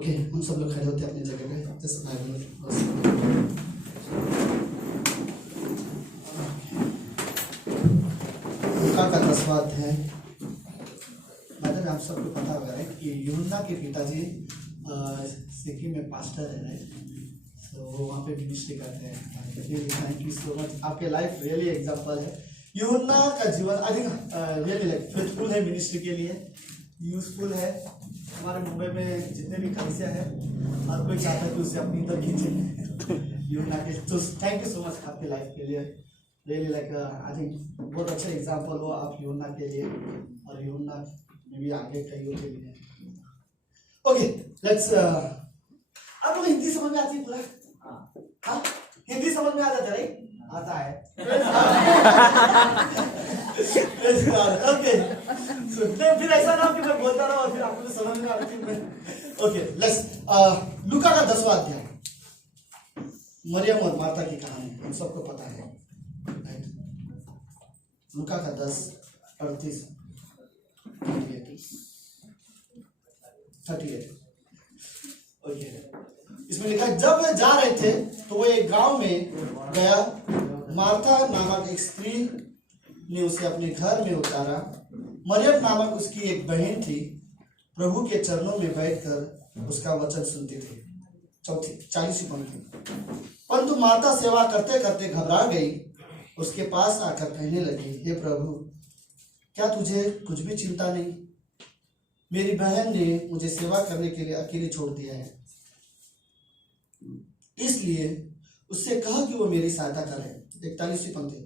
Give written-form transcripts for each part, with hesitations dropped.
Okay, हम सब लोग खड़े होते हैं अपनी जगह पे। जस्ट लूका का 10वां अध्याय। मैडम आप सबको पता होगा कि यूहन्ना के पिताजी सिक्किम में पास्टर है, राइट? तो वो वहाँ पे मिनिस्ट्री करते हैं। थैंक यू सो मच, आपके लाइफ रियली एग्जाम्पल है। यूहन्ना का जीवन I think really like faithful है, मिनिस्ट्री के लिए यूजफुल है। हमारे मुंबई में जितने भी कलीसिया है, हर कोई चाहता है कि उसे अपनी तरफ खींचे यूहन्ना के। तो थैंक यू सो मच आपके लाइफ के लिए, रियली लाइक आई थिंक बहुत अच्छा एग्जाम्पल हो आप यूहन्ना के लिए, और यूहन्ना में भी आगे कईयों के लिए। ओके, लेट्स आप लोग हिंदी समझ में आती है पूरा? हाँ, हिंदी समझ में आ जाता है? आता है। ओके, फिर ऐसा ना कि मैं बोलता रहा और फिर आपको तो समझ में आ रही है। ओके, लेट्स लूका का 10वां अध्याय। मरियम और मार्था की कहानी हम सबको पता है, लूका का 10:38 ओके, इसमें लिखा है जब वे जा रहे थे तो वो एक गांव में गया। मार्था नामक एक स्त्री ने उसे अपने घर में उतारा। मरियम नामक उसकी एक बहन थी, प्रभु के चरणों में बैठकर उसका वचन सुनती थी। 40 पंक्ति। परंतु मार्था सेवा करते करते घबरा गई, उसके पास आकर कहने लगी, हे प्रभु, क्या तुझे कुछ भी चिंता नहीं? मेरी बहन ने मुझे सेवा करने के लिए अकेले छोड़ दिया है, इसलिए उससे कहा कि वो मेरी सहायता करे। 41 पंक्ति।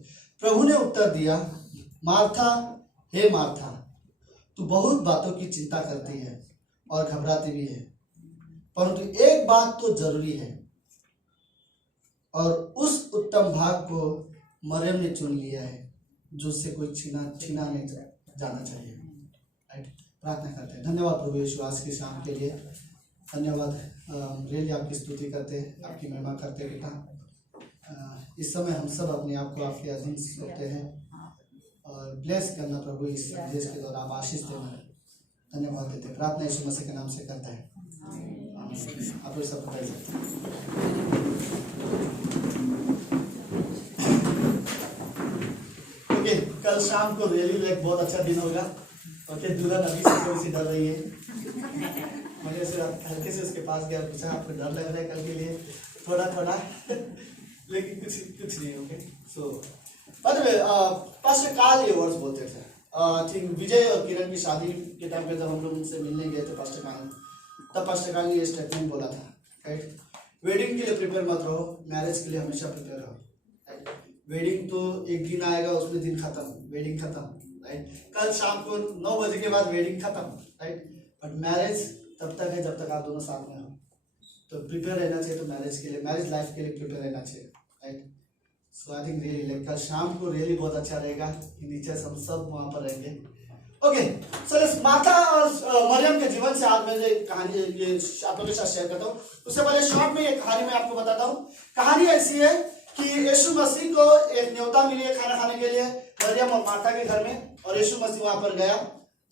प्रभु ने उत्तर दिया, मार्था, हे मार्था, तू बहुत बातों की चिंता करती है और घबराती भी है, परंतु एक बात तो जरूरी है, और उस उत्तम भाग को मरियम ने चुन लिया है, जो उससे कोई छीना नहीं जाना चाहिए। प्रार्थना करते हैं। धन्यवाद प्रभु यीशु आज की शाम के लिए, धन्यवाद। रियली आपकी स्तुति करते हैं, आपकी महिमा करते हैं बेटा। इस समय हम सब अपने आप को आपके अधीन सौंपते हैं, और ब्लेस करना प्रभु इस संदेश के द्वारा, आप आशीष देना, धन्यवाद देते हैं। प्रार्थना यीशु मसीह के नाम से करता है, आप लोग सब बता सकते हैं। ओके, कल शाम को रियली लाइक बहुत अच्छा दिन होगा। ओके, दुल्हन अभी से थोड़ी सी डर रही है। मैंने से हल्के से उसके पास गया, पूछा आपको डर लग रहा है कल के लिए? थोड़ा लेकिन कुछ नहीं। ओके, सो पास्टर काल ये वर्ड्स बोलते थे। आई थिंक विजय और किरण की शादी के टाइम पे जब हम लोग उनसे मिलने गए थे पास्टर काल, तब पास्टर काल ने ये स्टेटमेंट बोला था, राइट? वेडिंग के लिए प्रिपेयर मत रहो, मैरिज के लिए हमेशा प्रिपेयर रहो। वेडिंग तो एक दिन आएगा, उसमें दिन खत्म, वेडिंग खत्म, राइट? कल शाम को 9 बजे के बाद वेडिंग खत्म, राइट? बट मैरिज तब तक है जब तक आप दोनों साथ में हो। तो प्रिपेयर रहना चाहिए, तो मैरिज के लिए, मैरिज लाइफ के लिए प्रिपेयर रहना चाहिए, right? So I think really like कल शाम को रियली बहुत अच्छा रहेगा, नीचे हम सब वहाँ पर रहेंगे। ओके, सो लेट्स मार्था और मरियम के जीवन से आज मैं एक कहानी ये आप लोगों के साथ शेयर करता हूँ। उससे पहले शॉर्ट में ये कहानी मैं आपको बताता हूँ। कहानी ऐसी है कि यीशु मसीह को एक न्योता मिली है खाना खाने के लिए मरियम और मार्था के घर में, और यीशु मसीह वहां पर गया।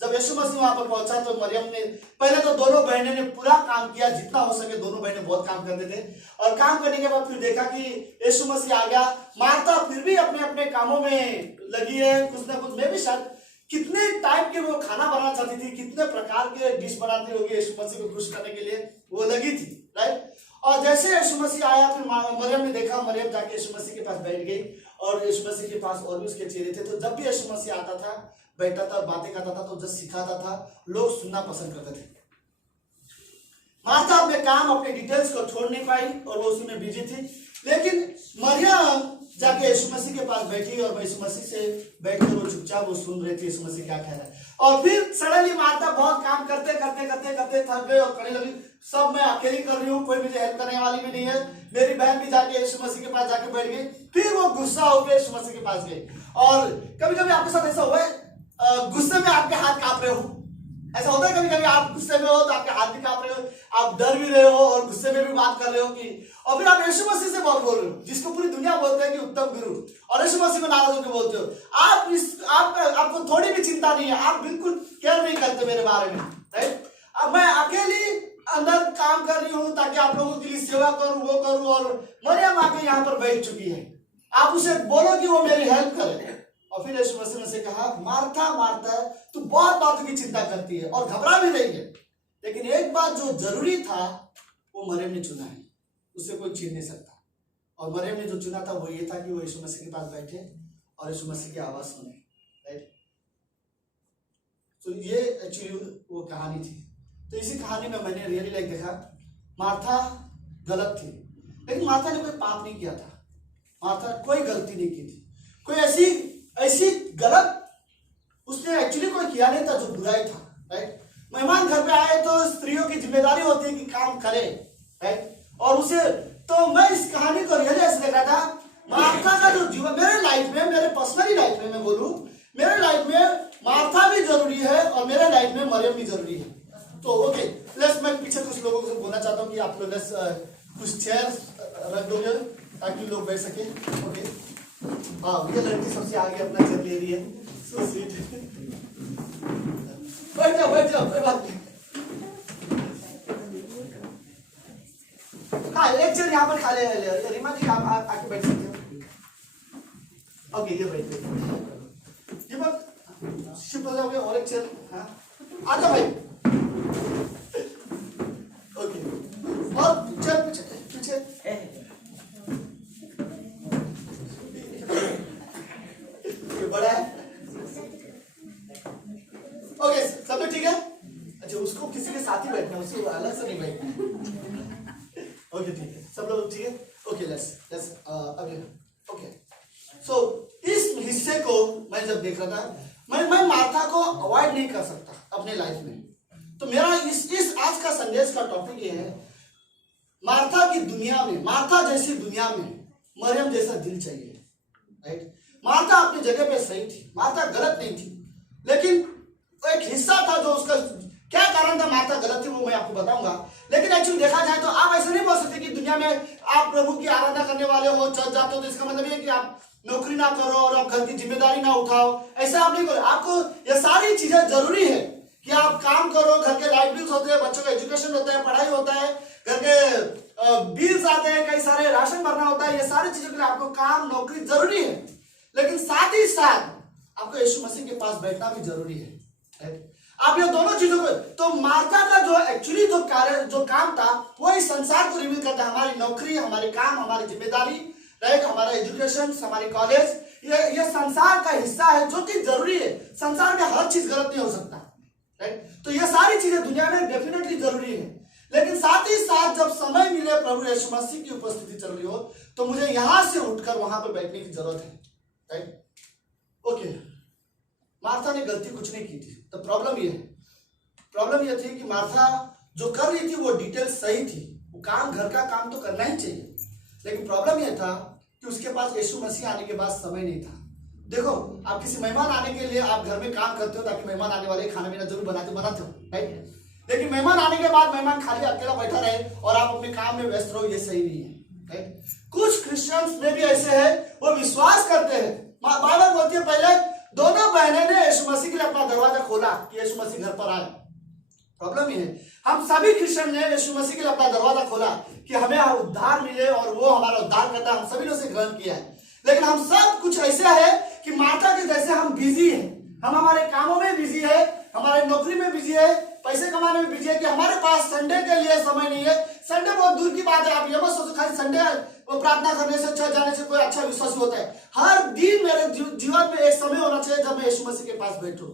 जब यीशु मसीह वहां पर पहुंचा तो मरियम ने पहले तो दोनों बहनें ने पूरा काम किया, जितना हो सके दोनों बहनें बहुत काम करते थे, और काम करने के बाद फिर देखा कि यीशु मसीह आ गया। मार्था फिर भी अपने अपने कामों में लगी है, कुछ ना कुछ, मैं भी शायद कितने टाइप के वो खाना बनाना चाहती थी, कितने प्रकार के डिश बनाती होगी यीशु मसीह को खुश करने के लिए वो लगी थी, राइट? और जैसे यीशु मसीह आया, फिर मरियम ने देखा, मरियम जाके यीशु मसीह के पास बैठ गई, और यीशु मसीह के पास और भी उसके चेहरे थे। तो जब भी यीशु मसीह आता था, बैठता था, बातें करता था, तो जब सिखाता था, लोग सुनना पसंद करते थे। मार्था अपने काम, अपने डिटेल्स को छोड़ नहीं पाई, और वो उसी में बिजी थी। लेकिन मरियम जाके यीशु मसीह के पास बैठी, और यीशु मसीह से बैठकर वो चुपचाप वो सुन रही थी यीशु मसीह क्या कह रहा है। और फिर सडनली मार्था बहुत काम करते करते करते करते थक गई और कहने लगी, सब मैं अकेली कर रही हूँ, कोई मुझे हेल्प करने वाली भी नहीं है। मेरी बहन भी जाके यीशु मसीह के पास जाके बैठ गई। फिर वो गुस्सा होकर यीशु मसीह के पास गई। और कभी कभी आपके साथ ऐसा हुआ है, गुस्से में आपके हाथ कांप रहे हो? ऐसा होता है कभी कभी आप गुस्से में हो तो आपके हाथ भी कांप रहे हो, आप डर भी रहे हो और गुस्से में भी बात कर रहे हो कि, और फिर आप यीशु मसीह से बहुत बोल रहे हो, जिसको पूरी दुनिया बोलते हैं कि उत्तम गुरु, और यीशु मसीह में नाराज होकर बोलते हो। आपको थोड़ी भी चिंता नहीं है, आप बिल्कुल केयर नहीं करते मेरे बारे में, राइट? अब मैं अकेली अंदर काम कर रही हूँ ताकि आप लोगों के लिए सेवा करूं, वो करूं, और मरियम आके यहाँ पर बैठ चुकी है, आप उसे बोलो कि वो मेरी हेल्प करे। और फिर यीशु मसीह ने से कहा, मार्था मार्था, तू बहुत बातों की चिंता करती है और घबरा भी रही है, लेकिन एक बात जो जरूरी था वो मरियम ने चुना है, उससे कोई छीन नहीं सकता। और मरियम ने जो चुना था वो ये था कि वो यीशु मसीह के पास बैठे और यीशु मसीह की आवाज सुने, राइट। तो ये एक्चुअली वो कहानी थी। तो इसी कहानी में मैंने रियली लाइक देखा, मार्था गलत थी, लेकिन मार्था ने कोई पाप नहीं किया था, मार्था कोई गलती नहीं की थी, कोई ऐसी गलत उसने एक्चुअली कोई किया नहीं था जो बुराई था, राइट। मेहमान घर पे आए तो स्त्रियों की जिम्मेदारी होती है कि काम करे, राइट। और उसे, तो मैं इस कहानी को रियली ऐसे देखा था, मार्था का जो जीवन मेरे लाइफ में, मेरे पर्सनली लाइफ में मैं बोलूं, मेरे लाइफ में मार्था भी जरूरी है और मेरे लाइफ में मरियम भी जरूरी है। तो ओके, लेट्स, मैं पीछे कुछ लोगों को बोलना चाहता हूँ कि आप लोग कुछ चेयर रख दोगे ताकि लोग बैठ सके। ओके, हाँ, ये लड़की सबसे आगे अपना चेयर ले रही है, सो स्वीट। बैठ जाओ, कोई बात नहीं। हाँ, एक चेयर यहाँ पर खा ले, रीमा जी आप आके बैठ सकते हो। ओके, ये बैठ गए, ये बात शिफ्ट हो जाओगे, और एक चेयर, हाँ आ जाओ भाई। ओके, और चल पीछे ये बड़ा है। ओके, सब लोग ठीक है? अच्छा, उसको किसी के साथ ही बैठना है, उसको अलग से नहीं बैठना है। ओके, ठीक है, सब लोग ठीक है? ओके, लेट्स अगले। ओके, सो इस हिस्से को मैं जब देख रहा था, मैं मार्था को अवॉइड नहीं कर सकता अपने लाइफ में। तो मेरा इस आज का संदेश का टॉपिक ये है, मार्था की दुनिया में, मार्था जैसी दुनिया में मरियम जैसा दिल चाहिए, राइट। मार्था अपनी जगह पे सही थी, मार्था गलत नहीं थी, लेकिन एक हिस्सा था जो उसका, क्या कारण था मार्था गलत थी वो मैं आपको बताऊंगा। लेकिन एक्चुअली देखा जाए तो आप ऐसे नहीं बोल सकते कि दुनिया में आप प्रभु की आराधना करने वाले हो, चर्च जाते हो, तो इसका मतलब ये कि आप नौकरी ना करो और आप घर की जिम्मेदारी ना उठाओ, ऐसा आप नहीं करो। आपको ये सारी चीजें जरूरी है कि आप काम करो, घर के लाइट बिल्स होते हैं, बच्चों का एजुकेशन होता है, पढ़ाई होता है, घर के बिल्स आते हैं, कई सारे राशन भरना होता है, ये सारी चीजों के लिए आपको काम, नौकरी जरूरी है। लेकिन साथ ही साथ आपको यीशु मसीह के पास बैठना भी जरूरी है। आप ये दोनों चीजों को, तो मार्था का जो एक्चुअली जो कार्य, जो काम था, वो इस संसार को रिवील करता है, हमारी नौकरी, हमारे काम, हमारी जिम्मेदारी, राइट, हमारा एजुकेशन, हमारी कॉलेज, ये संसार का हिस्सा है जो कि जरूरी है। संसार में हर चीज गलत नहीं हो सकता, राइट। तो ये सारी चीजें दुनिया में डेफिनेटली जरूरी है, लेकिन साथ ही साथ जब समय मिले, प्रभु यीशु मसीह की उपस्थिति चल रही हो, तो मुझे यहां से उठकर वहां पर बैठने की जरूरत है, राइट। ओके, मार्था ने गलती कुछ नहीं की थी। तो प्रॉब्लम ये थी कि मार्था जो कर रही थी वो डिटेल सही थी, वो काम, घर का काम तो करना ही चाहिए, लेकिन प्रॉब्लम ये था कि उसके पास यीशु मसीह आने के बाद समय नहीं था। देखो, आप किसी मेहमान आने के लिए आप घर में काम करते हो ताकि मेहमान आने वाले खाना पीना जरूर बनाते हो, राइट। लेकिन मेहमान आने के बाद मेहमान खाली अकेला बैठा रहे और आप अपने काम में व्यस्त रहो, ये सही नहीं है, राइट। कुछ क्रिश्चियंस में भी ऐसे हैं, वो विश्वास करते हैं, बाइबल बोलती है पहले दोनों बहनें ने यीशु मसीह के लिए अपना दरवाजा खोला कि यीशु मसीह घर पर आए। प्रॉब्लम ये है, हम सभी क्रिश्चियन ने यीशु मसीह के लिए अपना दरवाजा खोला कि हमें उद्धार मिले और वो हमारा उद्धार करता है, हम सभी ने उसे ग्रहण किया है। लेकिन हम सब कुछ ऐसे है कि मार्था के जैसे हम बिजी है, हम हमारे कामों में बिजी है, हमारी नौकरी में बिजी है, पैसे कमाने में बिजी है, कि हमारे पास संडे के लिए समय नहीं है। संडे बहुत दूर की बात है, आप ये मत सोचो खाली संडे प्रार्थना करने से, चर्च जाने से कोई अच्छा विश्वासी होता है। हर दिन मेरे जीवन में एक समय होना चाहिए जब मैं यीशु मसीह के पास बैठूं,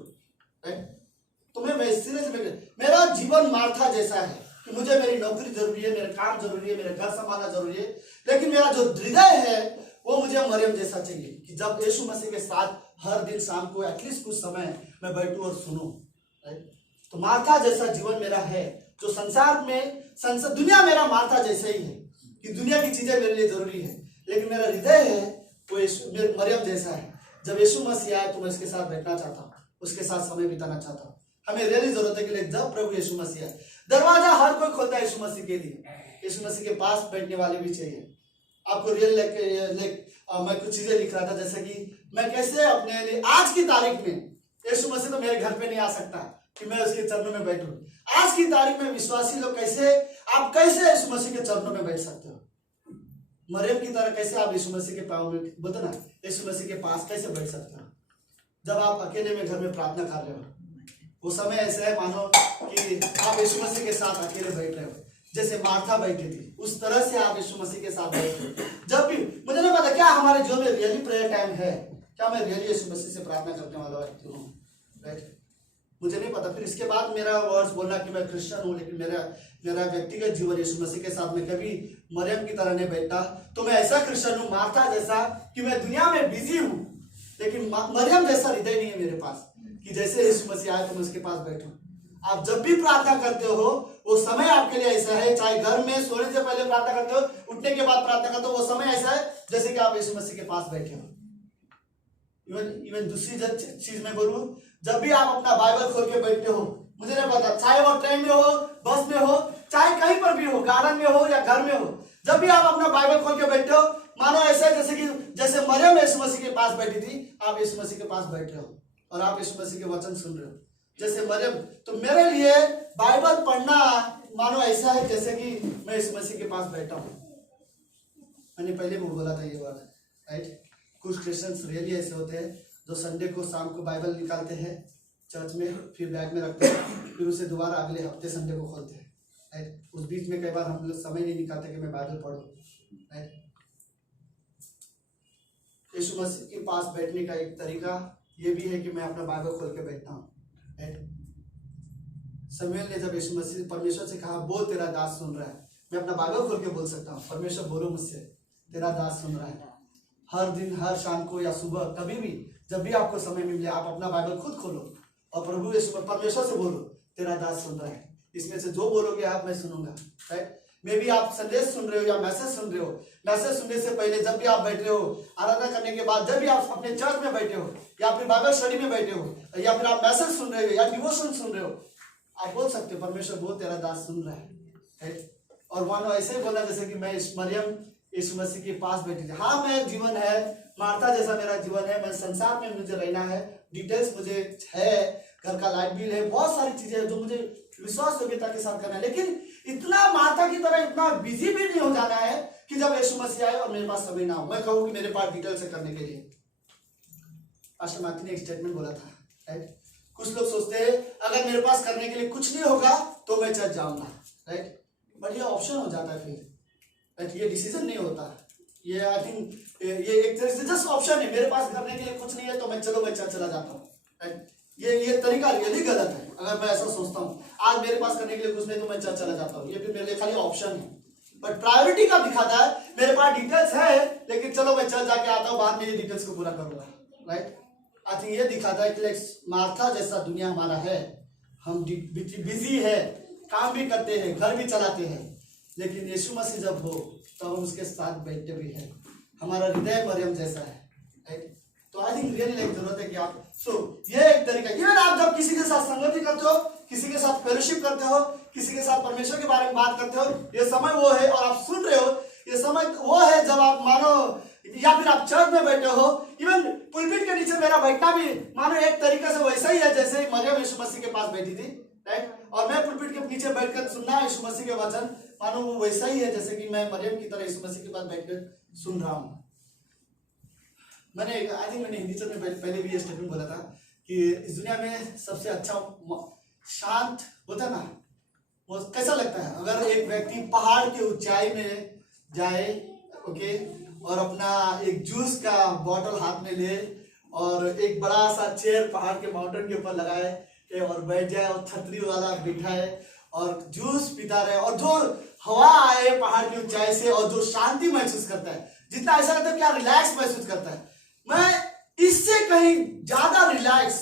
तो मैं सीरियस, मेरा जीवन मार्था जैसा है कि मुझे मेरी नौकरी जरूरी है, मेरा काम जरूरी है, मेरा घर संभालना जरूरी है, लेकिन मेरा जो हृदय है वो मुझे मरियम जैसा चाहिए कि जब यीशु मसीह के साथ हर दिन शाम को एटलीस्ट कुछ समय मैं बैठूं और सुनूं, राइट। तो मार्था जैसा जीवन मेरा है, जो संसार में, दुनिया मेरा मार्था जैसा ही है कि दुनिया की चीजें मेरे लिए जरूरी है, लेकिन मेरा हृदय है वो मरियम जैसा है। जब यीशु मसीह आए तो मैं उसके साथ बैठना चाहता हूँ, उसके साथ समय बिताना चाहता हूँ। हमें रियली जरूरत है कि जब प्रभु यीशु मसीह आए, दरवाजा हर कोई खोलता है यीशु मसीह के लिए, यीशु मसीह के पास बैठने वाले भी चाहिए। आपको मैं कुछ चीजें लिख रहा था, जैसे कि मैं कैसे अपने लिए आज की तारीख में, यीशु मसीह तो मेरे घर पे नहीं आ सकता कि मैं उसके चरणों में बैठूं, आज की तारीख में विश्वासी लोग कैसे आप कैसे यीशु मसीह के चरणों में बैठ सकते हो? मरियम की तरह कैसे आप यीशु मसीह के पाँव में, बोलते ना, यीशु मसीह के पास कैसे बैठ सकते हो? जब आप अकेले में घर में प्रार्थना कर रहे हो, वो समय ऐसे है मानो कि आप यीशु मसीह के साथ अकेले बैठ रहे हो, जैसे मार्था बैठी थी उस तरह से आप यीशु मसीह के साथ बैठ रहे हो। जब भी मुझे नहीं पता क्या हमारे जो में रियली प्रेयर टाइम है, क्या मैं रियली यीशु मसीह से प्रार्थना करने वाला व्यक्ति हूँ, राइट? मुझे नहीं पता। फिर इसके बाद मेरा वर्ड्स बोलना कि मैं क्रिश्चियन हूँ, लेकिन मेरा व्यक्तिगत जीवन यीशु मसीह के साथ में कभी मरियम की तरह नहीं बैठता, तो मैं ऐसा क्रिश्चियन हूँ मार्था जैसा कि मैं दुनिया में बिजी हूँ, लेकिन मरियम जैसा हृदय नहीं है मेरे पास कि जैसे यीशु मसीह आए तो मैं उसके पास बैठूं। आप जब भी प्रार्थना करते हो वो समय आपके लिए ऐसा है, चाहे घर में सोने से पहले प्रार्थना करते हो, उठने के बाद प्रार्थना करते हो, वो समय ऐसा है जैसे कि आप यीशु मसीह के पास बैठे हो। इवन दूसरी चीज मैं बोलूं, जब भी आप अपना बाइबल खोल के बैठते हो, मुझे नहीं पता, चाहे वो ट्रेन में हो, बस में हो, चाहे कहीं पर भी हो, गार्डन में हो या घर में हो, जब भी आप अपना बाइबल खोल के बैठते हो, मानो ऐसा जैसे मरियम यीशु मसीह के पास बैठी थी, आप यीशु मसीह के पास बैठ रहे हो और आप यीशु मसीह के वचन सुन रहे हो जैसे मरियम। तो मेरे लिए बाइबल पढ़ना मानो ऐसा है जैसे कि मैं यीशु मसीह के पास बैठा हूँ। मैंने पहले भी बोला था ये बात, राइट? कुछ क्रिश्चियंस रियली ऐसे होते हैं जो संडे को शाम को बाइबल निकालते हैं चर्च में, फिर बैग में रखते हैं, फिर उसे दोबारा अगले हफ्ते संडे को खोलते हैं, राइट? उस बीच में कई बार हम लोग समय नहीं निकालते कि मैं बाइबल पढ़ूं, राइट? यीशु मसीह के पास बैठने का एक तरीका ये भी है कि मैं अपना बाइबल खोल के बैठता हूँ, राइट? शमूएल ने जब यीशु मसीह परमेश्वर से कहा बोल तेरा दास सुन रहा है, मैं अपना बाइबल खोल के बोल सकता हूँ, परमेश्वर बोलो मुझसे, तेरा दास सुन रहा है। हर दिन, हर शाम को या सुबह, कभी भी जब भी आपको समय मिले आप अपना बाइबल खुद खोलो और प्रभु यीशु परमेश्वर से बोलो तेरा दास सुन रहा है, इसमें से जो बोलोगे आप मैं सुनूंगा, राइट? मे भी आप संदेश सुन रहे हो या मैसेज सुन रहे हो, मैसेज सुनने से पहले जब भी आप बैठ रहे हो, आराधना करने के बाद जब भी आप अपने चर्च में बैठे हो या फिर बाइबल स्टडी में बैठे हो या फिर आप मैसेज सुन रहे हो या डिवोशन सुन रहे हो, आप बोल सकते हो परमेश्वर बोल तेरा दास सुन रहा है, राइट? और मानो ऐसे ही बोला जैसे कि मैं मरियम यीशु मसीह के पास बैठी थी। हाँ, मैं जीवन है मार्था जैसा मेरा जीवन है, मैं संसार में मुझे रहना है, डिटेल्स मुझे है, घर का लाइट बिल है, बहुत सारी चीजें हैं जो मुझे विश्वास योग्यता के साथ करना है, लेकिन इतना मार्था की तरह इतना बिजी भी नहीं हो जाना है कि जब यीशु मसीह आए और मेरे पास समय ना हो मैं कहूँ कि मेरे पास डिटेल्स है करने के लिए। पास्टर मार्टिन ने एक स्टेटमेंट बोला था, राइट? कुछ लोग सोचते हैं अगर मेरे पास करने के लिए कुछ नहीं होगा तो मैं चर्च जाऊंगा, राइट? बट ये ऑप्शन हो जाता है फिर, राइट? ये डिसीजन नहीं होता, ये आई थिंक ये एक तरह से जस्ट ऑप्शन है, मेरे पास करने के लिए कुछ नहीं है तो मैं चर्च चला जाता हूँ, राइट? ये तरीका यदि गलत है, अगर मैं ऐसा सोचता हूँ आज मेरे पास करने के लिए कुछ नहीं तो मैं चर्च चला जाता हूँ, ये फिर मेरे लिए खाली ऑप्शन है। बट प्रायोरिटी का दिखाता है मेरे पास डिटेल्स है लेकिन चलो मैं चर्च जाके आता हूँ, बाद में ये डिटेल्स को पूरा करूंगा, राइट? आई थिंक ये दिखाता है कि मार्था जैसा दुनिया हमारा है, हम बिजी है, काम भी करते हैं, घर भी चलाते हैं, लेकिन यीशु मसीह जब हो तो हम उसके साथ बैठते भी हैं, हमारा हृदय मरियम जैसा है, राइट? तो आई थिंक रियली लाइक जरूरत है कि आप ये एक तरीका, ये आप जब किसी के साथ संगति करते हो, किसी के साथ फेलोशिप करते हो, किसी के साथ परमेश्वर के बारे में बात करते हो, ये समय वो है और आप सुन रहे हो, ये समय वो है जब आप मानो या फिर आप चर्च में बैठे हो, इवन पुलपिट के नीचे मेरा बैठना भी मानो एक तरीके से वैसा ही है जैसे मरियम यीशु मसीह के पास बैठी थी, राइट? और मैं पुलपिट के नीचे बैठकर सुनना यीशु मसीह के वचन, मानो वो वैसा ही है जैसे कि मैं मरियम की तरह यीशु मसीह के पास बैठकर सुन रहा हूँ। मैंने आई थिंक मैंने हिंदी चर्च में पहले भी ये स्टेटमेंट बोला था कि इस दुनिया में सबसे अच्छा शांत होता है ना, वो कैसा लगता है अगर एक व्यक्ति पहाड़ के ऊंचाई में जाए, ओके, और अपना एक जूस का बॉटल हाथ में ले और एक बड़ा सा चेयर पहाड़ के माउंटेन के ऊपर लगाए और बैठ जाए और छतरी वाला बिठाए और जूस पीता रहे और जो हवा आए पहाड़ की ऊंचाई से और जो शांति महसूस करता है, जितना ऐसा लगता है क्या रिलैक्स महसूस करता है, मैं इससे कहीं ज्यादा रिलैक्स,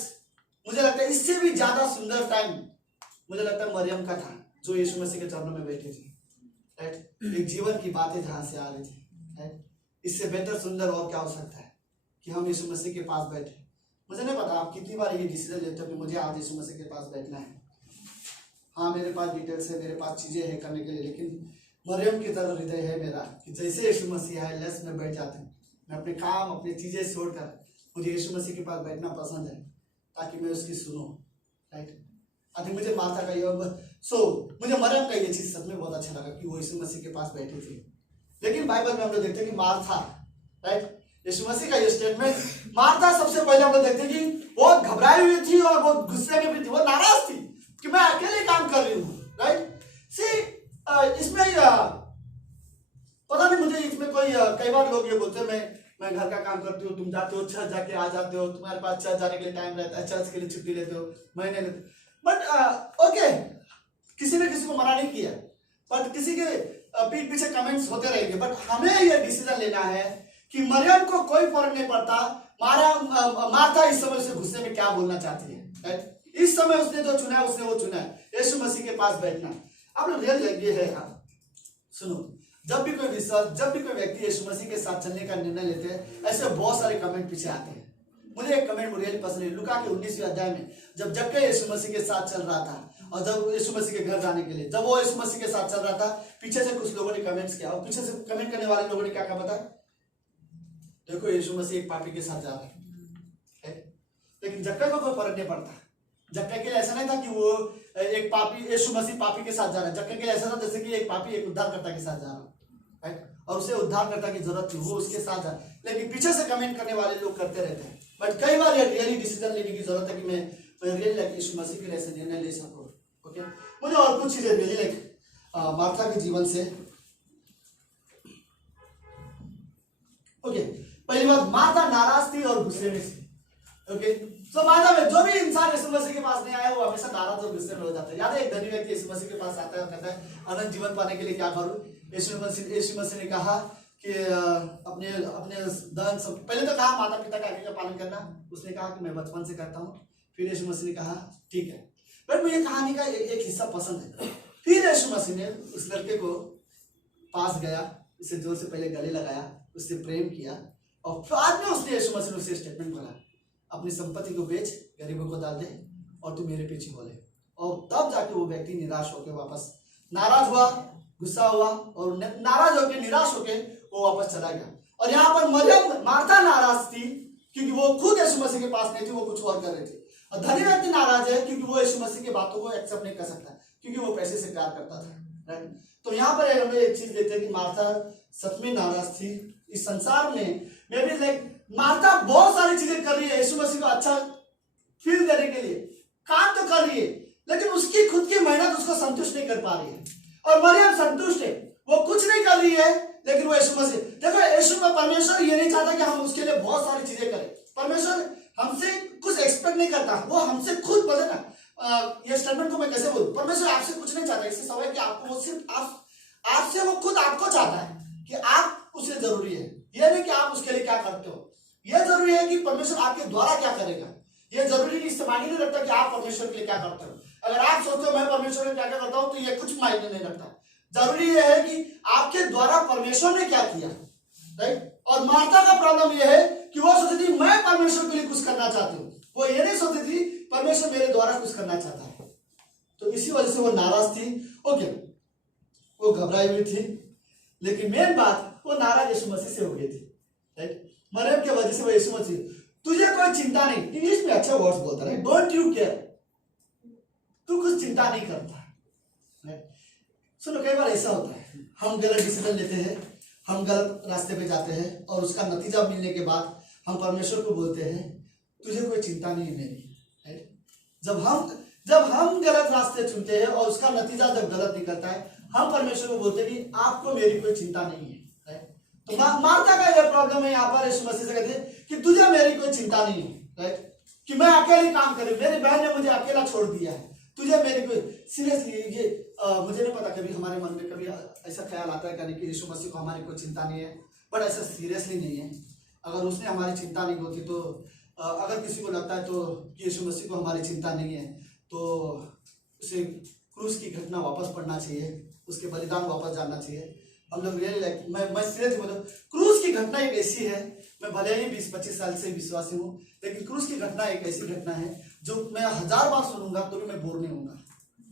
मुझे लगता है इससे भी ज्यादा सुंदर टाइम मुझे लगता है मरियम का था जो यीशु मसीह के चरणों में बैठी थी, राइट? एक जीवन की बातें जहां से आ रही थी, राइट? इससे बेहतर सुंदर और क्या हो सकता है कि हम यीशु मसीह के पास बैठे। मुझे नहीं पता आप कितनी बार ये डिसीजन लेते हो कि मुझे आज यीशु मसीह के पास बैठना है। हाँ, मेरे पास डिटेल्स है, मेरे पास चीजें हैं करने के लिए, लेकिन मरियम की तरह हृदय है मेरा कि जैसे यीशु मसीह है लेस में बैठ जाते हैं, मैं अपने काम अपनी चीजें छोड़कर मुझे यीशु मसीह के पास बैठना पसंद है ताकि मैं उसकी सुनूं, राइट? आई थिंक मुझे मार्था का ये मुझे मरियम का ये चीज सच में बहुत अच्छा लगा कि वो यीशु मसीह के पास बैठी थी। लेकिन बाइबल में हम लोग देखते हैं कि मार्था, राइट, यीशु मसीह का ये स्टेटमेंट, मार्था सबसे पहले हम लोग देखते हैं कि बहुत घबराई हुई थी और बहुत गुस्से में भी थी, वो नाराज थी कि मैं अकेले काम कर रही हूँ, राइट। सी इसमें पता नहीं मुझे इसमें कोई कई बार लोग ये बोलते हैं मैं घर का काम करती हूँ, तुम जाते हो चर्च जाके आ जाते हो, तुम्हारे पास चर्च जाने के लिए टाइम रहता है, चर्च के लिए छुट्टी लेते हो, महीने लेते, बट ओके, किसी ने किसी को मना नहीं किया, बट किसी के पीठ पीछे कमेंट्स होते रहेंगे। बट हमें ये डिसीजन लेना है कि मरियम को कोई फर्क नहीं पड़ता मार्था इस समय से गुस्से में क्या बोलना चाहती है, राइट। इस समय उसने जो चुना है उसने वो चुना है, यीशु मसीह के पास बैठना। आप लोग रियल ये है, सुनो, जब भी कोई व्यक्ति यीशु मसीह के साथ चलने का निर्णय लेते हैं, ऐसे बहुत सारे कमेंट पीछे आते हैं। मुझे एक कमेंट रियली पसंद है, लुका के 19वें अध्याय में जब जक्कई यीशु मसीह के साथ चल रहा था और जब यीशु मसीह के घर जाने के लिए जब वो यीशु मसीह के साथ चल रहा था, पीछे से कुछ लोगों ने कमेंट्स किया और पीछे से कमेंट करने वाले लोगों ने क्या कहा पता है? देखो यीशु मसीह एक पापी के साथ जा रहा है। लेकिन जक्कई को कोई फर्क नहीं पड़ता। जक्कई के लिए ऐसा नहीं था कि वो एक पापी, यीशु मसीह पापी के साथ जा रहा है। जक्कई के लिए ऐसा था जैसे कि एक पापी एक उद्धारकर्ता के साथ जा रहा है, और उसे उद्धारकर्ता की जरूरत थी, वो उसके साथ जा। लेकिन पीछे से कमेंट करने वाले लोग करते रहते हैं। बट कई बार ये रियली डिसीजन लेने की जरूरत है कि मैं रियली लाइक यीशु मसीह के लिए ऐसे निर्णय ले सकूं। ओके, मुझे और कुछ चीजें रियली लाइक मार्था के जीवन से। ओके, पहली बात, मार्था नाराज थी और गुस्से में थी। ओके, सो मार्था में जो भी इंसान यीशु मसीह के पास नहीं आया वो हमेशा नाराज और गुस्से में हो जाता है। याद है एक धनी व्यक्ति यीशु मसीह के पास आता है और कहता है अनंत जीवन पाने के लिए क्या करूं? यीशु मसीह ने कहा कि अपने दान सब, पहले तो कहा माता पिता का आज्ञा का पालन करना, उसने कहा कि मैं बचपन से करता हूँ। फिर यीशु मसीह ने कहा ठीक है। बट मुझे कहानी का एक हिस्सा पसंद है। फिर यीशु मसीह ने उस लड़के को पास गया, उसे जोर से पहले गले लगाया, उससे प्रेम किया और बाद में उसने यीशु मसीह ने उसे स्टेटमेंट बोला, अपनी संपत्ति को बेच, गरीबों को डाल दे और तू मेरे पीछे बोले। और तब जाके वो व्यक्ति निराश होकर वापस, नाराज हुआ, गुस्सा हुआ और नाराज होकर निराश होकर वो वापस चला गया। और यहाँ पर मरियम, मार्था नाराज थी क्योंकि वो खुद यीशु मसीह के पास नहीं थी, वो कुछ और कर रही थी। और धनी व्यक्ति नाराज है क्योंकि वो यीशु मसीह की बातों को एक्सेप्ट नहीं कर सकता, क्योंकि वो पैसे से प्यार करता था, राइट। तो यहाँ पर हमें एक चीज देखते हैं कि मार्था सच में नाराज थी। इस संसार में मे बी लाइक मार्था बहुत सारी चीजें कर रही है यीशु मसीह को अच्छा फील देने के लिए, काम तो कर रही है, लेकिन उसकी खुद की मेहनत उसको संतुष्ट नहीं कर पा रही है। और मरियम संतुष्ट है, वो कुछ नहीं कर रही है, लेकिन वो यीशु मसीह, देखो यीशु में परमेश्वर ये नहीं चाहता कि हम उसके लिए बहुत सारी चीजें करें। परमेश्वर हमसे कुछ एक्सपेक्ट नहीं करता, वो हमसे खुद बोले ना, ये स्टेटमेंट को मैं कैसे बोलूं, परमेश्वर आपसे कुछ नहीं चाहता। इससे सवाल कि आपको वो सिर्फ आपसे वो खुद आपको चाहता है कि आप उसे जरूरी है, ये नहीं कि आप उसके लिए क्या करते हो। यह जरूरी है कि परमेश्वर आपके द्वारा क्या करेगा। यह जरूरी नहीं, इससे मायने नहीं रखता कि आप परमेश्वर के लिए क्या करते हो। अगर आप सोचते हो मैं परमेश्वर के लिए क्या क्या करता हूं, तो यह कुछ मायने नहीं रखता। जरूरी यह है कि आपके द्वारा परमेश्वर ने क्या किया, राइट। और मार्था का प्रॉब्लम यह है कि वो सोचती थी मैं परमेश्वर के लिए कुछ करना चाहती हूँ, वो ये नहीं सोचती थी परमेश्वर मेरे द्वारा कुछ करना चाहता है। तो इसी वजह से वो नाराज थी। ओके, वो घबराई हुई थी, लेकिन मेन बात वो नाराज यीशु मसीह से हो गई थी, राइट। मरियम की वजह से वो यीशु मसीह, तुझे कोई चिंता नहीं, इंग्लिश में अच्छा वर्ड्स बोलता है, डोंट यू केयर, तू कुछ चिंता नहीं करता, राइट। सुनो, कई बार ऐसा होता है, हम गलत डिसीजन लेते हैं, हम गलत रास्ते पे जाते हैं और उसका नतीजा मिलने के बाद हम परमेश्वर को बोलते हैं तुझे कोई चिंता नहीं है मेरी, राइट। जब हम गलत रास्ते चुनते हैं और उसका नतीजा जब गलत निकलता है, हम परमेश्वर को बोलते हैं कि आपको मेरी कोई चिंता नहीं है, राइट। तो मार्था का यह प्रॉब्लम है, यहाँ पर यीशु मसीह से कहते हैं कि तुझे मेरी कोई चिंता नहीं है, राइट, कि मैं अकेले काम करूं, मेरी बहन ने मुझे अकेला छोड़ दिया है, तुझे मेरी कोई, सीरियसली ये मुझे नहीं पता कभी हमारे मन में कभी ऐसा ख्याल आता है कि यीशु मसीह को हमारी कोई चिंता नहीं है, बट ऐसा सीरियसली नहीं है। अगर उसने हमारी चिंता नहीं होती तो अगर किसी को लगता है तो कि यीशु मसीह को हमारी चिंता नहीं है, तो उसे क्रूस की घटना वापस पढ़ना चाहिए, उसके बलिदान वापस जानना चाहिए। हम लोग रियली लाइक मैं सीरियसली मतलब क्रूस की घटना एक ऐसी है, मैं भले ही 20-25 साल से विश्वासी हूँ, लेकिन क्रूस की घटना एक ऐसी घटना है जो मैं 1000 बार सुनूंगा तो भी मैं बोर नहीं होऊंगा,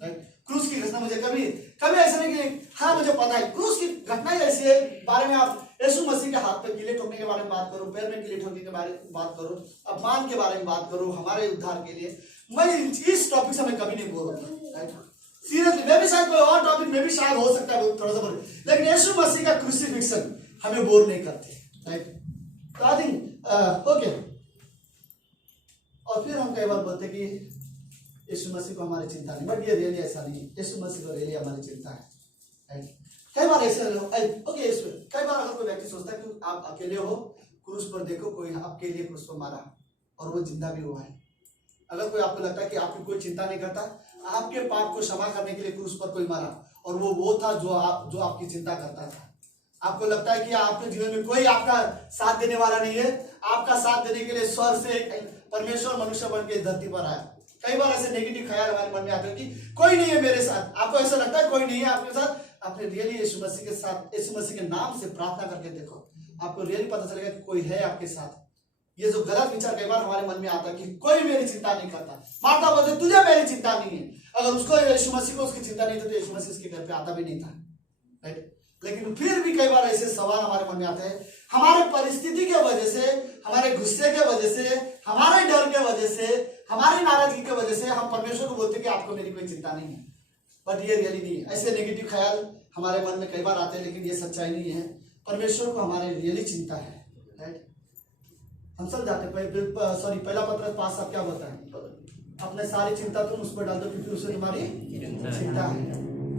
राइट। क्रूस की घटना मुझे कभी ऐसा नहीं कि हाँ मुझे पता है, क्रूस की घटना ही ऐसी है, बारे में आप यीशु मसीह के हाथ पे कीले ठोकने के बारे में बात करूं, पैर में कीले ठोकने के बारे में बात करूं, अपमान के बारे में बात करूं, हमारे उद्धार के लिए, मैं इस टॉपिक से मैं कभी नहीं बोल रहा। राइट, सीरियसली मैं भी शायद कोई और टॉपिक में भी शायद हो सकता है थोड़ा सा बोल, लेकिन यीशु मसीह का क्रूसिफिक्शन हमें बोर नहीं करते। राइट, तो आई थिंक ओके। और फिर हम कई बार बोलते कि यीशु मसीह को हमारी चिंता नहीं, बट ये रियली ऐसा नहीं है। यीशु मसीह को रियली हमारी चिंता है। राइट, कई बार ऐसा ओके, कई बार अगर कोई व्यक्ति सोचता है कि आप अकेले हो, क्रूस पर देखो कोई आपके लिए क्रूस पर मारा और वो जिंदा भी हुआ है। अगर कोई आपको लगता है कि आपकी कोई चिंता नहीं करता, आपके पाप को क्षमा करने के लिए क्रूस पर कोई मारा और वो था जो आपकी चिंता करता था। आपको लगता है कि आपके जीवन में कोई आपका साथ देने वाला नहीं है, आपका साथ देने के लिए स्वर्ग से परमेश्वर मनुष्य बन के धरती पर आया। कई बार ऐसे नेगेटिव ख्याल हमारे मन में आते हैं कि कोई नहीं है मेरे साथ। आपको ऐसा लगता है कोई नहीं है आपके साथ, आपने रियली यीशु मसीह के साथ, यीशु मसीह के नाम से प्रार्थना करके देखो, आपको रियली पता चलेगा कि कोई है आपके साथ। ये जो गलत विचार कई बार हमारे मन में आता है कि कोई मेरी चिंता नहीं करता, माता बोलते तुझे मेरी चिंता नहीं है। अगर उसको यीशु मसीह को उसकी चिंता नहीं थी तो यीशु मसीह उसके घर पे आता भी नहीं था। राइट, लेकिन फिर भी कई बार ऐसे सवाल हमारे मन में आते हैं, हमारे परिस्थिति के वजह से, हमारे गुस्से के वजह से, हमारे डर के वजह से, हमारी नाराजगी की वजह से हम परमेश्वर को बोलते हैं कि आपको मेरी कोई चिंता नहीं है। बट ये रियली नहीं है। ऐसे नेगेटिव ख्याल हमारे मन में कई बार आते हैं, लेकिन ये सच्चाई नहीं है। परमेश्वर को हमारे रियली चिंता है। राइट, हम सब जाते पहला पत्रस 5 आप क्या बोलता है, अपने सारी चिंता तुम उस पर डाल दो क्योंकि उसे तुम्हारी चिंता है।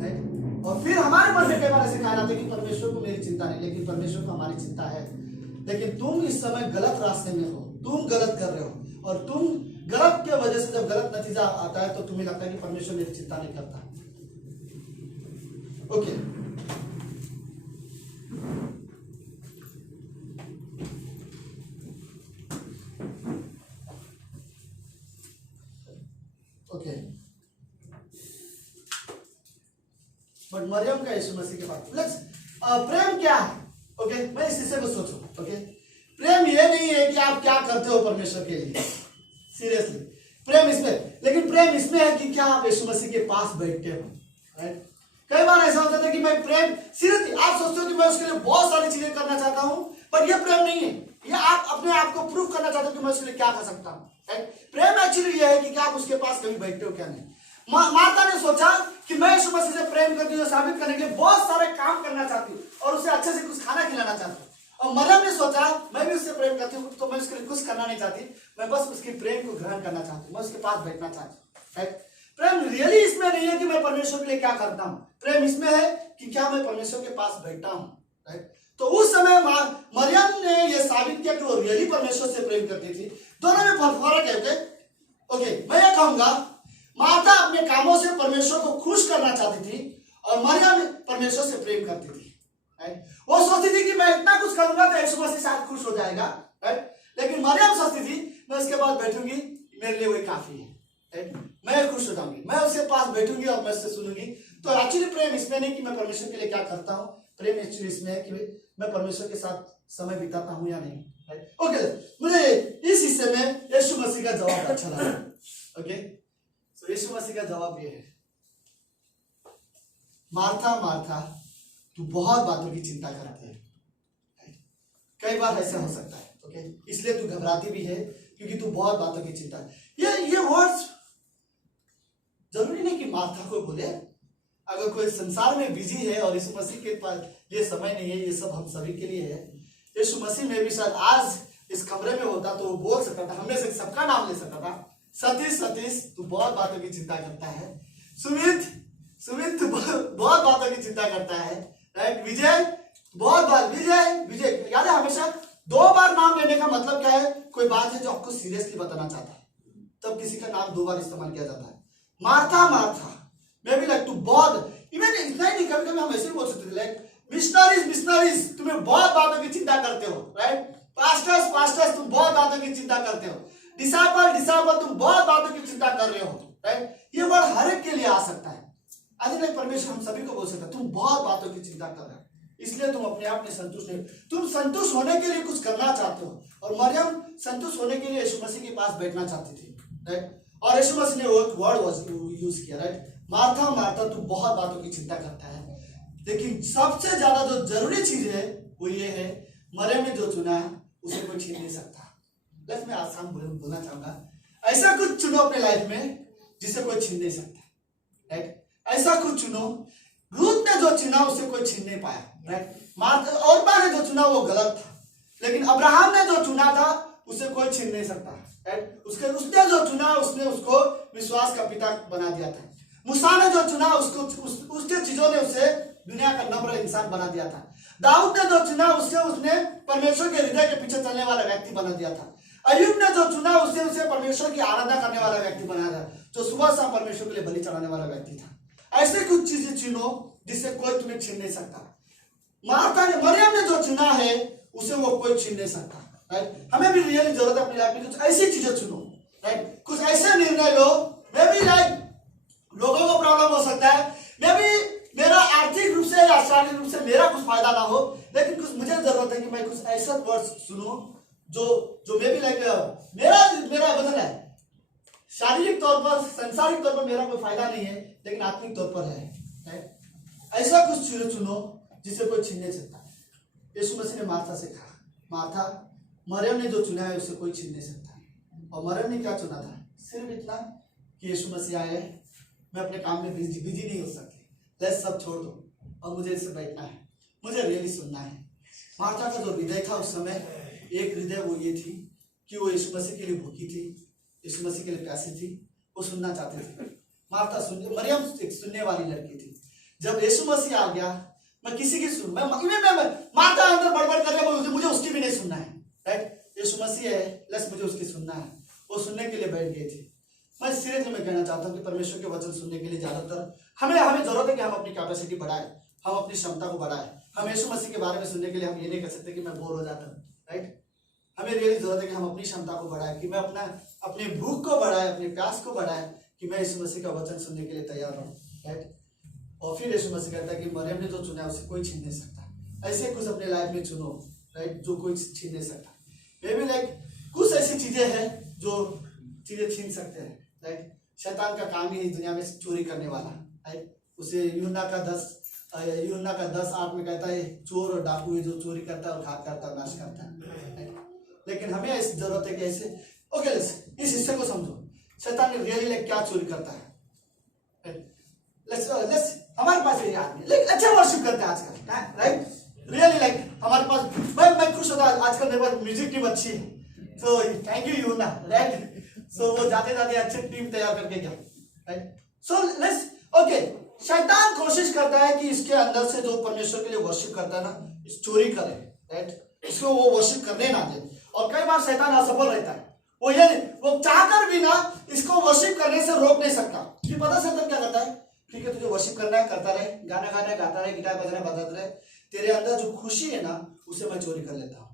राइट, और फिर हमारे मन में कई बार ऐसे ख्याल आते हैं कि परमेश्वर को मेरी चिंता नहीं, लेकिन परमेश्वर को हमारी चिंता है। लेकिन तुम इस समय गलत रास्ते में हो, तुम गलत कर रहे हो, और तुम गलत के वजह से जब गलत नतीजा आता है तो तुम्हें लगता है कि परमेश्वर मेरी चिंता नहीं करता। ओके, ओके, बट मरियम का यीशु मसीह के पास प्रेम क्या है? ओके, मैं इस हिस्से को सोचूं। ओके, प्रेम ये नहीं है कि आप क्या करते हो परमेश्वर के लिए, सीरियसली प्रेम इसमें, लेकिन प्रेम इसमें है कि क्या आप यीशु मसीह के पास बैठते हो। राइट, कई बार ऐसा होता है कि मैं प्रेम, सीरियसली आप सोचते हो कि मैं उसके लिए बहुत सारी चीजें करना चाहता हूं, पर ये प्रेम नहीं है। ये आप अपने आप को प्रूव करना चाहते हो कि मैं उसके लिए क्या कर सकता हूं। राइट, प्रेम एक्चुअली ये है कि क्या आप उसके पास कभी बैठते हो क्या नहीं। माता ने सोचा कि मैं यीशु मसीह से प्रेम करती हूँ, साबित करने के लिए बहुत सारे काम करना चाहती हूँ और उसे अच्छे से कुछ खाना खिलाना चाहती हूँ। और मरियम ने सोचा मैं भी उससे प्रेम करती हूँ तो मैं उसके लिए कुछ करना नहीं चाहती, मैं बस उसके प्रेम को ग्रहण करना चाहती हूँ, मैं उसके पास बैठना चाहती हूँ। राइट, प्रेम रियली इसमें नहीं है कि मैं परमेश्वर के लिए क्या करता हूँ, प्रेम इसमें है कि क्या मैं परमेश्वर के पास बैठता हूँ। राइट, तो उस समय मरियम ने यह साबित किया कि वो रियली परमेश्वर से प्रेम करती थी। दोनों में फर्क है। ओके, मैं ये कहूंगा माता अपने कामों से परमेश्वर को खुश करना चाहती थी और मरियम परमेश्वर से प्रेम करती थी। राइट, वो सोचती थी कि मैं इतना कुछ करूंगा तो यीशु मसीह शायद खुश हो जाएगा। राइट, लेकिन मरियम सोचती थी मैं उसके पास बैठूंगी, मेरे लिए वही काफी है। राइट, मैं खुश हो जाऊंगी, मैं उसके पास बैठूंगी और मैं उससे सुनूंगी। तो एक्चुअली प्रेम इसमें नहीं कि मैं परमेश्वर के लिए क्या करता हूँ, प्रेम एक्चुअली इसमें है कि मैं परमेश्वर के साथ समय बिताता हूँ या नहीं। राइट, ओके, मुझे इस हिस्से में यीशु मसीह का जवाब अच्छा लगा। ओके, तो यीशु मसीह का जवाब ये है, मार्था मार्था तू बहुत बातों की चिंता करती है। कई बार ऐसा हो सकता है। ओके, इसलिए तू घबराती भी है क्योंकि तू बहुत बातों की चिंता है। ये वर्ड्स जरूरी नहीं कि मार्था को बोले। अगर कोई संसार में बिजी है और यीशु मसीह के पास ये समय नहीं है, ये सब हम सभी के लिए है। यीशु मसीह में भी शायद आज इस कमरे में होता तो वो बोल सकता था, हमने से सबका नाम ले सकता था, सतीश तू बहुत बातों की चिंता करता है, सुमित तू बहुत बातों की चिंता करता है। राइट, विजय विजय याद है हमेशा 2 बार नाम लेने का मतलब क्या है, कोई बात है जो आपको सीरियसली बताना चाहता है तब किसी का नाम 2 बार इस्तेमाल किया जाता है। मार्था मैं भी तू बहुत, इवन इतना ही नहीं, कभी कभी हम ऐसे ही बोल सकते थे लाइक मिशनरीज तुम्हें बहुत बातों की चिंता करते हो। राइट, पास्टर्स तुम बहुत बातों की चिंता करते हो, डिसाइपल तुम बहुत बातों की चिंता कर रहे हो। राइट, ये वर्ड हर एक के लिए आ सकता है। आज नहीं, परमेश्वर हम सभी को बोल सकता है तुम बहुत बातों की चिंता कर रहे हो, इसलिए तुम अपने आप में संतुष्ट नहीं, तुम संतुष्ट होने के लिए कुछ करना चाहते हो। और मरियम संतुष्ट होने के लिए यीशु मसीह के पास बैठना चाहती थी। राइट, और यीशु मसीह ने वो वर्ड यूज किया। राइट, मार्था तू बहुत बातों की चिंता करता है, लेकिन सबसे ज्यादा जो जरूरी चीज है वो ये है, मरियम ने जो चुना उसे कोई छीन नहीं सकता। मैं आसान बोलना चाहूंगा, ऐसा कुछ चुनो अपने लाइफ में जिसे कोई छीन नहीं सकता, राइट। ऐसा कुछ चुनो, रूथ ने जो चुना उसे कोई छीन नहीं पाया, राइट। औरपा ने जो चुना वो गलत था, लेकिन अब्राहम ने जो चुना था उसे कोई छीन नहीं सकता, राइट। उसने जो चुना उसने उसको विश्वास का पिता बना दिया था। मूसा ने जो चुना उसके चीजों ने उसे दुनिया का नम्र इंसान बना दिया था। दाऊद ने जो चुना उसने परमेश्वर के हृदय के पीछे चलने वाला व्यक्ति बना दिया था। अय्यूब ने जो चुना उसे परमेश्वर की आराधना करने वाला व्यक्ति बना दिया, जो सुबह शाम परमेश्वर के लिए बलि चढ़ाने वाला व्यक्ति था। ऐसे कुछ चीजें चुनो जिससे कोई तुम्हें छीन नहीं सकता। मरियम ने जो चुना है उसे वो कोई छीन नहीं सकता, राइट। हमें भी रियली जरूरत है अपनी लाइफ में कुछ ऐसी चीजें चुनो, राइट। कुछ ऐसे निर्णय लो, मैं भी लाइक लोगों को प्रॉब्लम हो सकता है, मैं भी मेरा आर्थिक रूप से या शारीरिक रूप से मेरा कुछ फायदा ना हो, लेकिन कुछ मुझे जरूरत है कि मैं कुछ ऐसा वर्ड्स सुनूं जो मैं भी लाइक मेरा बदल है, शारीरिक तौर पर सांसारिक तौर पर मेरा कोई फायदा नहीं है, लेकिन आत्मिक तौर पर है। ऐसा कुछ चीजें चुनो जिसे कोई छीन नहीं सकता। यीशु मसीह ने मार्था से कहा, मार्था मरियम ने जो चुना है उसे कोई छीन नहीं सकता। और मरियम ने क्या चुना था? सिर्फ इतना कि यीशु मसीह आए, मैं अपने काम में बिजी नहीं हो सकती, लेट्स सब छोड़ दो और मुझे इससे बैठना है, मुझे रियली सुनना है। मार्था का जो हृदय था उस समय, एक हृदय वो ये थी कि वो यीशु मसीह के लिए भूखी थी, यीशु मसीह के लिए प्यासी थी, वो सुनना चाहती थी। मार्था मरियम एक सुनने वाली लड़की थी। जब यीशु मसीह आ गया, मैं किसी की सुन, मैं मार्था अंदर बड़बड़ कर रहा है, मुझे उसकी भी नहीं सुनना है, राइट। यीशु मसीह है, लेट्स मुझे उसकी सुनना है। वो सुनने के लिए बैठ गई थी। मैं सीरियसली मैं कहना चाहता हूँ कि परमेश्वर के वचन सुनने के लिए ज्यादातर हमें जरूरत है कि हम अपनी कैपेसिटी बढ़ाएं, हम अपनी क्षमता को बढ़ाएं। हम यीशु मसीह के बारे में सुनने के लिए हम ये नहीं कर सकते कि मैं बोर हो जाता हूँ, राइट। हमें रियली जरूरत है कि हम अपनी क्षमता को बढ़ाएं, कि मैं अपनी भूख को बढ़ाएं, अपने प्यास को बढ़ाएं, कि मैं यीशु मसीह का वचन सुनने के लिए तैयार हूँ, राइट। और फिर यीशु मसीह कहता है कि मरियम ने जो चुना है उसे कोई छीन नहीं सकता। ऐसे कुछ अपने लाइफ में चुनो, राइट, जो कोई छीन नहीं सकता। मे बी लाइक कुछ ऐसी चीजें हैं जो चीजें छीन सकते हैं, राइट। शैतान का काम ही इस दुनिया में चोरी करने वाला, राइट। उसे यूहन्ना का 10:8 में कहता है, चोर और डाकू है जो चोरी करता है और घात करता है, नाश करता है। लेकिन हमें इस जरूरत है कि ऐसे ओके इस हिस्से को समझो, शैतान ने रियली लाइक क्या चोरी करता है। लेट्स हमारे पास ये आदमी लाइक अच्छा वर्शिप करते हैं आजकल, राइट। रियली लाइक हमारे पास मैं खुश होता आजकल मेरे पास म्यूजिक टीम अच्छी है, तो थैंक यू यूहन्ना, राइट। सो वो जाते अच्छे टीम तैयार करके गया, राइट। सो लेट्स ओके, शैतान कोशिश करता है कि इसके अंदर से जो परमेश्वर के लिए वर्शिप करता है ना, इस चोरी करे, राइट, इसको वो वर्शिप करने ना दे। और कई बार शैतान असफल रहता है, वो चाहकर भी ना इसको वर्शिप करने से रोक नहीं सकता। क्योंकि पता शैतान क्या करता है, ठीक है तुझे वर्शिप करना है, करता रहे, गाना गाना है गाता रहे, गिटार बजाना बजाते रहे, तेरे अंदर जो खुशी है ना उसे मैं चोरी कर लेता हूँ,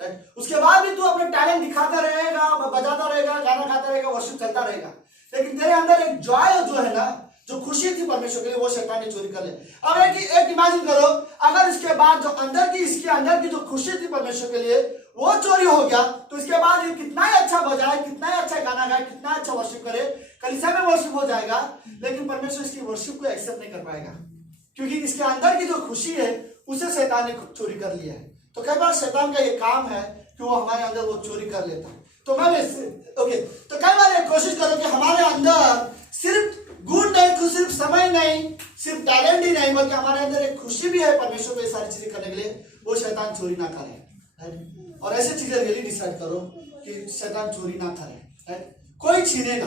राइट। उसके बाद भी तू अपने टैलेंट दिखाता रहेगा, बजाता रहेगा, गाना गाता रहेगा, वर्शिप चलता रहेगा, लेकिन तेरे अंदर एक जॉय जो है ना, जो खुशी थी परमेश्वर के लिए, वो शैतान ने चोरी कर ले। अब एक इमेजिन करो, अगर इसके बाद जो इसके अंदर की जो खुशी थी परमेश्वर के लिए वो चोरी हो गया, तो इसके बाद ये कितना ही अच्छा बजाए, कितना ही अच्छा गाना गाए, कितना अच्छा वर्शिप करे, कलीसिया में वर्शिप हो जाएगा, लेकिन परमेश्वर इसकी वर्शिप को एक्सेप्ट नहीं कर पाएगा, क्योंकि इसके अंदर की जो खुशी है उसे शैतान ने चोरी कर लिया है। तो कई बार शैतान का ये काम है कि वो हमारे अंदर वो चोरी कर लेता है। तो तो कई बार ये कोशिश करो कि हमारे अंदर सिर्फ गुण नहीं, सिर्फ समय नहीं, सिर्फ टैलेंट ही नहीं, बल्कि हमारे अंदर एक खुशी भी है परमेश्वर को ये सारी चीजें करने के लिए, वो शैतान चोरी ना करे। और ऐसे चीजें रियली डिसाइड करो कि शैतान चोरी ना करे, कोई छीने ना।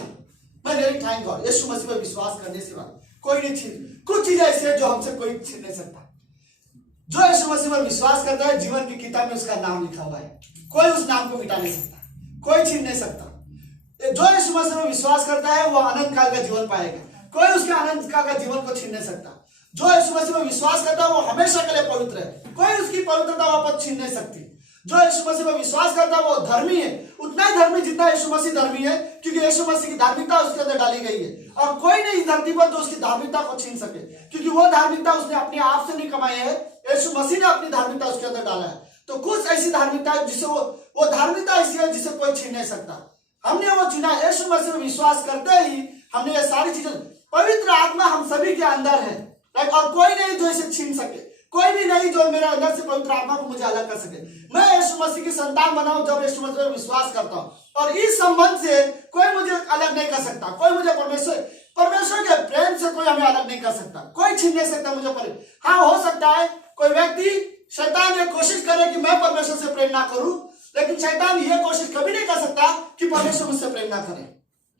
मैं रियली थैंक गॉड, यीशु मसीह पर विश्वास करने से बाद कोई नहीं छीन। कुछ चीजें ऐसी है जो हमसे कोई छीन नहीं सकता। जो यीशु मसीह पर विश्वास करता है, जीवन की किताब में उसका नाम लिखा हुआ है, कोई उस नाम को मिटा नहीं सकता, कोई छीन नहीं सकता। जो यीशु मसीह में विश्वास करता है वो अनंत काल का जीवन पाएगा, कोई उसके अनंत काल का जीवन को छीन नहीं सकता। जो यीशु मसीह में विश्वास करता है वो हमेशा के लिए पवित्र है, कोई उसकी पवित्रता वापस छीन नहीं सकती। जो यीशु मसीह में विश्वास करता है वो धर्मी है, उतना ही धर्मी जितना यीशु मसीह धर्मी है, क्योंकि यीशु मसीह की धार्मिकता उसके अंदर डाली गई है। और कोई नहीं इस धरती पर जो उसकी धार्मिकता को छीन सके, क्योंकि वो धार्मिकता उसने अपने आप से नहीं कमाई है, यीशु मसीह ने अपनी धार्मिकता उसके अंदर डाला है। तो कुछ ऐसी धार्मिकता है जिसे वो धार्मिकता ऐसी है जिसे कोई छीन नहीं सकता। हमने वो चुना, यीशु मसीह में विश्वास करते ही हमने ये सारी चीजें, पवित्र आत्मा हम सभी के अंदर है, और कोई नहीं जो इसे छीन सके, कोई भी नहीं जो मेरे अंदर से पवित्र आत्मा को मुझे अलग कर सके। मैं यीशु मसीह की संतान बनाऊं जब यीशु मसीह में विश्वास करता हूं, और इस संबंध से कोई मुझे अलग नहीं कर सकता। कोई मुझे परमेश्वर के प्रेम से कोई हमें अलग नहीं कर सकता, कोई छीन नहीं सकता मुझे। हाँ, हो सकता है कोई व्यक्ति, शैतान ये कोशिश करे कि मैं परमेश्वर से प्रेम ना करूं, लेकिन शैतान ये कोशिश कभी नहीं कर सकता कि परमेश्वर मुझसे प्रेम ना करे।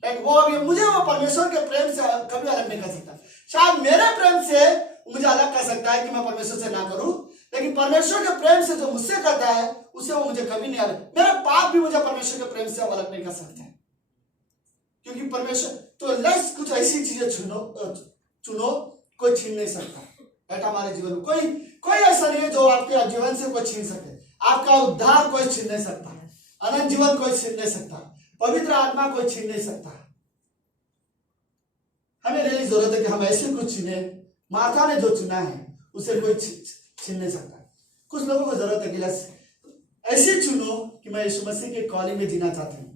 मुझे वो परमेश्वर के प्रेम से कभी अलग नहीं कर सकता। शायद मेरे प्रेम से मुझे अलग कर सकता है कि मैं परमेश्वर से ना करूं, लेकिन परमेश्वर के प्रेम से जो मुझसे करता है उसे वो मुझे कभी नहीं अलग। मेरा पाप भी मुझे परमेश्वर के प्रेम से अलग नहीं कर सकते, क्योंकि परमेश्वर तो लेट्स कुछ ऐसी चीजें चुनो कोई छीन नहीं सकता। ऐसा हमारे जीवन में कोई ऐसा नहीं है जो आपके जीवन से कोई छीन सके। आपका उद्धार कोई छीन नहीं सकता, अनंत जीवन कोई छीन नहीं सकता, पवित्र आत्मा कोई छीन नहीं सकता। हमें रियली जरूरत है कि हम ऐसे कुछ चुने। मार्था ने जो चुना है उसे कोई छीन नहीं सकता। कुछ लोगों को जरूरत है कि ऐसे चुनो कि मैं यीशु मसीह के कॉलिंग में जीना चाहता हूँ,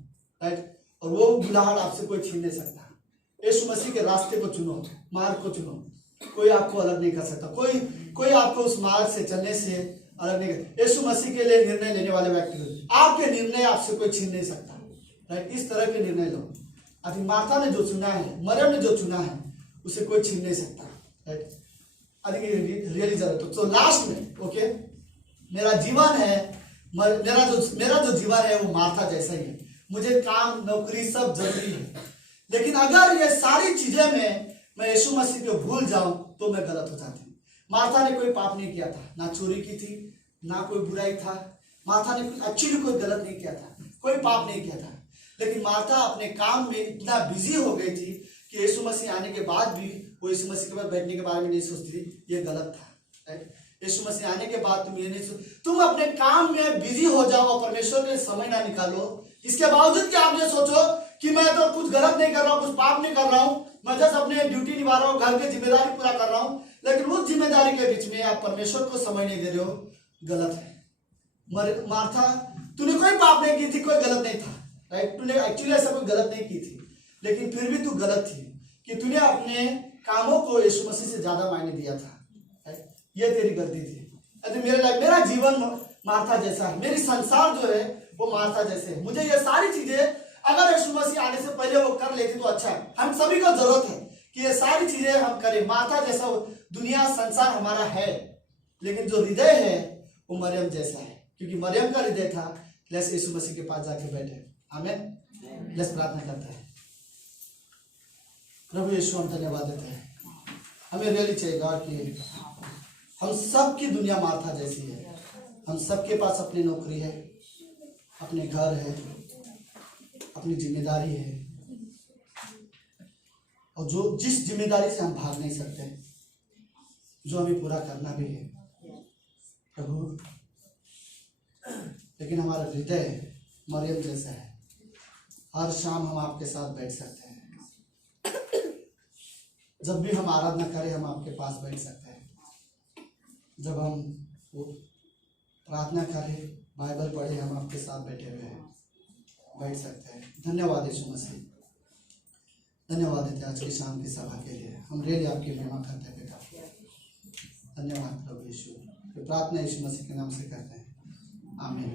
राइट, और वो बुलाहट आपसे कोई छीन नहीं सकता। यीशु मसीह के रास्ते को चुनो, मार्ग को चुनो, कोई आपको अलग नहीं कर सकता। कोई आपको उस मार्ग से चलने से अलग नहीं कर। यीशु मसीह के लिए निर्णय लेने वाले व्यक्ति, आपके निर्णय आपसे कोई छीन नहीं सकता, राइट। इस तरह के निर्णय लो। अभी मार्था ने जो चुना है, मरियम ने जो चुना है, उसे कोई छीन नहीं सकता, राइट। रियली जरूरत। तो लास्ट में ओके, मेरा जीवन है, मेरा जो जीवन है वो मार्था जैसा ही है। मुझे काम, नौकरी सब जरूरी है, लेकिन अगर ये सारी चीजें में मैं यीशु मसीह को भूल जाऊं तो मैं गलत हो जाती हूँ। मार्था ने कोई पाप नहीं किया था, ना चोरी की थी, ना कोई बुराई था। मार्था ने एक्चुअली कोई गलत नहीं किया था, कोई पाप नहीं किया था, लेकिन मार्था अपने काम में इतना बिजी हो गई थी कि यीशु मसीह आने के बाद भी वो यीशु मसीह के पास बैठने के बारे में नहीं सोचती थी। ये गलत था, राइट। यीशु मसीह आने के बाद तुम ये नहीं तुम अपने काम में बिजी हो जाओ, परमेश्वर के समय ना निकालो। इसके बावजूद कि आप ये सोचो कि मैं तो कुछ गलत नहीं कर रहा हूँ, कुछ पाप नहीं कर रहा हूँ, मैं जस्ट अपने ड्यूटी निभा रहा हूँ, घर की जिम्मेदारी पूरा कर रहा हूँ, लेकिन उस जिम्मेदारी के बीच में आप परमेश्वर को समय नहीं दे रहे हो, गलत है। मार्था, तूने कोई पाप नहीं की थी, कोई गलत नहीं था, राइट। तूने एक्चुअली ऐसा कोई गलत नहीं की थी, लेकिन फिर भी तू गलत थी कि तूने अपने कामों को यीशु मसीह से ज्यादा मायने दिया था, राइट। ये तेरी गलती थी। मेरा जीवन मार्था जैसा है, मेरी संसार जो है वो मार्था जैसे है। मुझे ये सारी चीजें अगर यीशु मसीह आने से पहले वो कर लेती तो अच्छा है। हम सभी को जरूरत है कि ये सारी चीजें हम करें। मार्था जैसा दुनिया संसार हमारा है, लेकिन जो हृदय है वो मरियम जैसा है, क्योंकि मरियम का हृदय था। लेट्स यीशु मसीह के पास जाके बैठे। आमीन। लेट्स प्रार्थना करते हैं। प्रभु यीशु, हम धन्यवाद देते हैं। हमें रियली चाहिए गॉड कि हम सब की दुनिया मार्था जैसी है। हम सबके पास अपनी नौकरी है, अपने घर है, अपनी जिम्मेदारी है, और जो जिस जिम्मेदारी से हम भाग नहीं सकते, जो हमें पूरा करना भी है प्रभु, लेकिन हमारा हृदय मरियम जैसा है। हर शाम हम आपके साथ बैठ सकते हैं, जब भी हम आराधना करें हम आपके पास बैठ सकते हैं, जब हम प्रार्थना करें, बाइबल पढ़े, हम आपके साथ बैठे हुए हैं, बैठ सकते हैं। धन्यवाद यीशु मसीह, धन्यवाद देते हैं आज की शाम की सभा के लिए। हम रियली आपकी महिमा करते हैं बेटा। धन्यवाद प्रभु यीशु। प्रार्थना यीशु मसीह के नाम से करते हैं। आमीन।